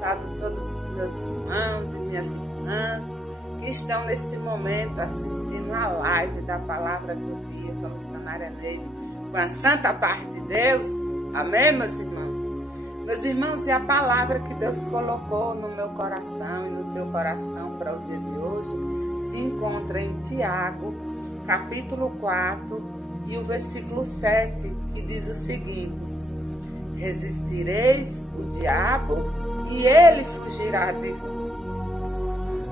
abençoado todos os meus irmãos e minhas irmãs que estão neste momento assistindo a live da Palavra do Dia com a missionária Neide, com a santa paz de Deus. Amém, meus irmãos? Meus irmãos, e a palavra que Deus colocou no meu coração e no teu coração para o dia de hoje se encontra em Tiago, capítulo 4 e o versículo 7, que diz o seguinte: resistireis o diabo e ele fugirá de vós.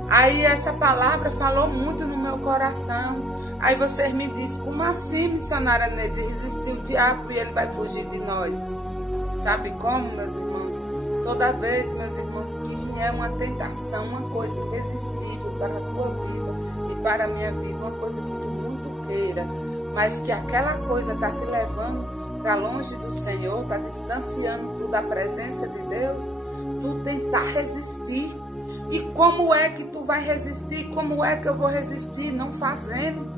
Aí essa palavra falou muito no meu coração. Aí vocês me dizem, como assim, missionária Neide, resistir o diabo e ele vai fugir de nós? Sabe como, meus irmãos? Toda vez, meus irmãos, que vier uma tentação, uma coisa irresistível para a tua vida e para a minha vida, uma coisa que tu muito queira, mas que aquela coisa está te levando para longe do Senhor, está distanciando tu da presença de Deus, tu tentar resistir. E como é que tu vai resistir? Como é que eu vou resistir? Não fazendo.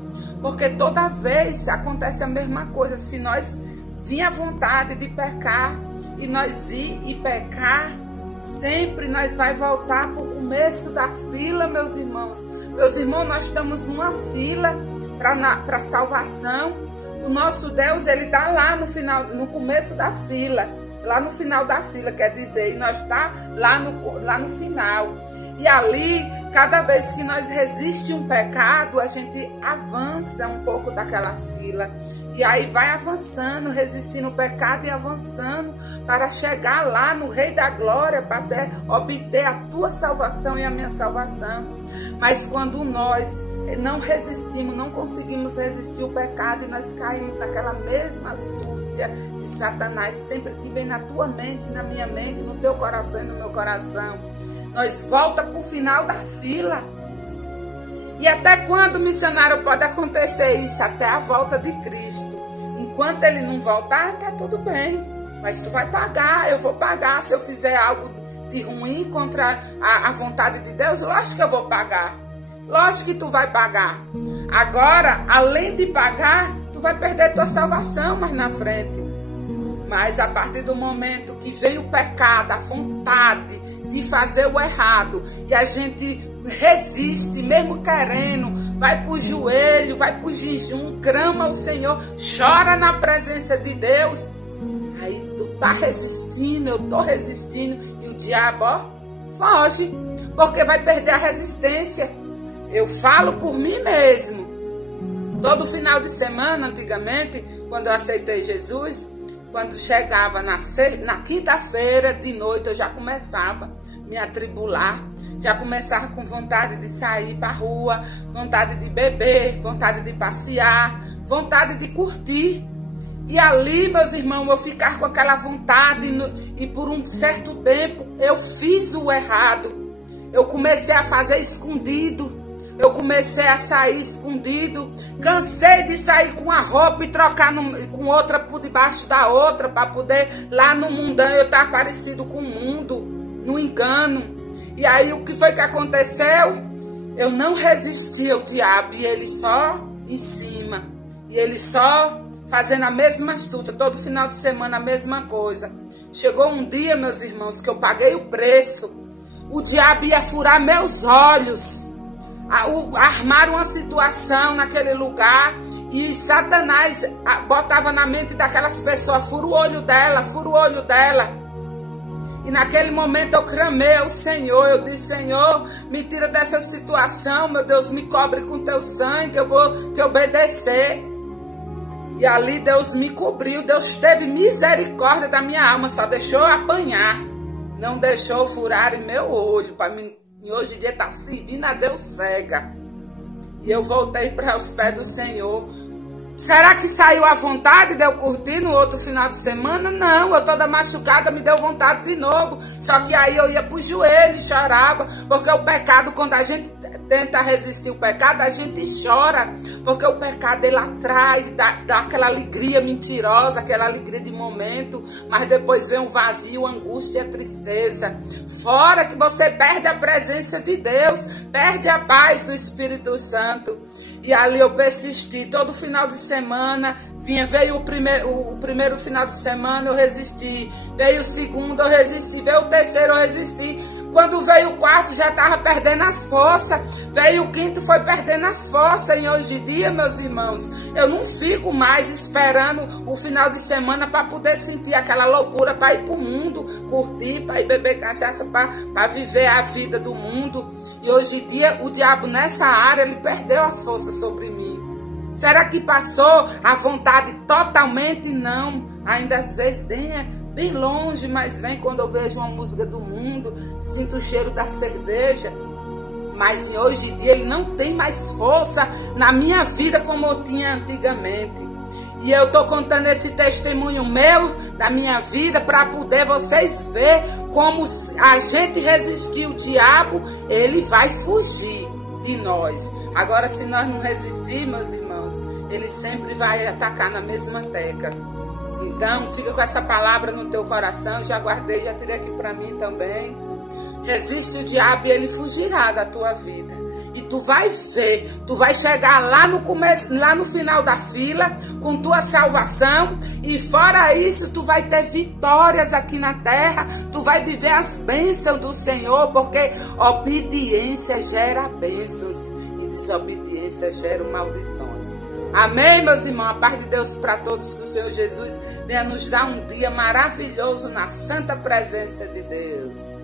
Porque toda vez acontece a mesma coisa. Se nós vir à vontade de pecar e nós ir e pecar, sempre nós vai voltar para o começo da fila, meus irmãos. Meus irmãos, nós estamos numa fila para a salvação. O nosso Deus, ele está lá no final, no começo da fila, lá no final da fila, quer dizer, e nós está lá no final. E ali, cada vez que nós resistimos um pecado, a gente avança um pouco daquela fila. E aí vai avançando, resistindo o pecado e avançando para chegar lá no Rei da Glória, para obter a tua salvação e a minha salvação. Mas quando nós não resistimos, não conseguimos resistir o pecado e nós caímos naquela mesma astúcia de Satanás, sempre que vem na tua mente, na minha mente, no teu coração e no meu coração, nós volta para o final da fila. E até quando, missionário, pode acontecer isso? Até a volta de Cristo. Enquanto ele não voltar, está tudo bem. Mas tu vai pagar, eu vou pagar. Se eu fizer algo de ruim contra a vontade de Deus, lógico que eu vou pagar. Lógico que tu vai pagar. Agora, além de pagar, tu vai perder tua salvação mais na frente. Mas a partir do momento que vem o pecado, a vontade de fazer o errado, e a gente resiste, mesmo querendo, vai pro joelho, vai pro jejum, clama ao Senhor, chora na presença de Deus, aí tu tá resistindo, eu tô resistindo, e o diabo, ó, foge, porque vai perder a resistência. Eu falo por mim mesmo. Todo final de semana, antigamente, quando eu aceitei Jesus, quando chegava na quinta-feira de noite, eu já começava a me atribular, já começava com vontade de sair para a rua, vontade de beber, vontade de passear, vontade de curtir. E ali, meus irmãos, eu ficar com aquela vontade e por um certo tempo eu fiz o errado. Eu comecei a fazer escondido. Eu comecei a sair escondido, cansei de sair com a roupa e trocar com outra por debaixo da outra, para poder lá no mundão eu estar parecido com o mundo, no engano. E aí o que foi que aconteceu? Eu não resisti ao diabo e ele só em cima, e ele só fazendo a mesma astuta, todo final de semana a mesma coisa. Chegou um dia, meus irmãos, que eu paguei o preço, o diabo ia furar meus olhos. Armaram uma situação naquele lugar e Satanás botava na mente daquelas pessoas, fura o olho dela, fura o olho dela. E naquele momento eu clamei ao Senhor, eu disse: Senhor, me tira dessa situação, meu Deus, me cobre com teu sangue, eu vou te obedecer. E ali Deus me cobriu, Deus teve misericórdia da minha alma, só deixou apanhar, não deixou furar em meu olho para mim. E hoje em dia está servindo a Deus cega. E eu voltei para os pés do Senhor. Será que saiu a vontade de eu curtir no outro final de semana? Não, eu toda machucada, me deu vontade de novo. Só que aí eu ia para o joelho e chorava. Porque o pecado, quando a gente tenta resistir o pecado, a gente chora. Porque o pecado, ele atrai, dá aquela alegria mentirosa, aquela alegria de momento. Mas depois vem o vazio, a angústia e a tristeza. Fora que você perde a presença de Deus, perde a paz do Espírito Santo. E ali eu persisti, todo final de semana, Veio o primeiro final de semana, eu resisti. Veio o segundo, eu resisti. Veio o terceiro, eu resisti. Quando veio o quarto, já estava perdendo as forças. Veio o quinto, foi perdendo as forças. E hoje em dia, meus irmãos, eu não fico mais esperando o final de semana para poder sentir aquela loucura para ir para o mundo, curtir, para ir beber cachaça, para viver a vida do mundo. E hoje em dia, o diabo nessa área, ele perdeu as forças sobre mim. Será que passou a vontade totalmente? Não. Ainda às vezes bem longe, mas vem quando eu vejo uma música do mundo, sinto o cheiro da cerveja. Mas hoje em dia ele não tem mais força na minha vida como eu tinha antigamente. E eu estou contando esse testemunho meu, da minha vida, para poder vocês verem como a gente resistir o diabo, ele vai fugir de nós. Agora, se nós não resistir, meus irmãos, ele sempre vai atacar na mesma tecla. Então, fica com essa palavra no teu coração. Já guardei, já tirei aqui para mim também. Resiste o diabo e ele fugirá da tua vida. E tu vai ver, tu vai chegar lá no começo, lá no final da fila, com tua salvação. E fora isso, tu vai ter vitórias aqui na terra. Tu vai viver as bênçãos do Senhor, porque obediência gera bênçãos e desobediência gera maldições. Amém, meus irmãos? A paz de Deus para todos, que o Senhor Jesus venha nos dar um dia maravilhoso na santa presença de Deus.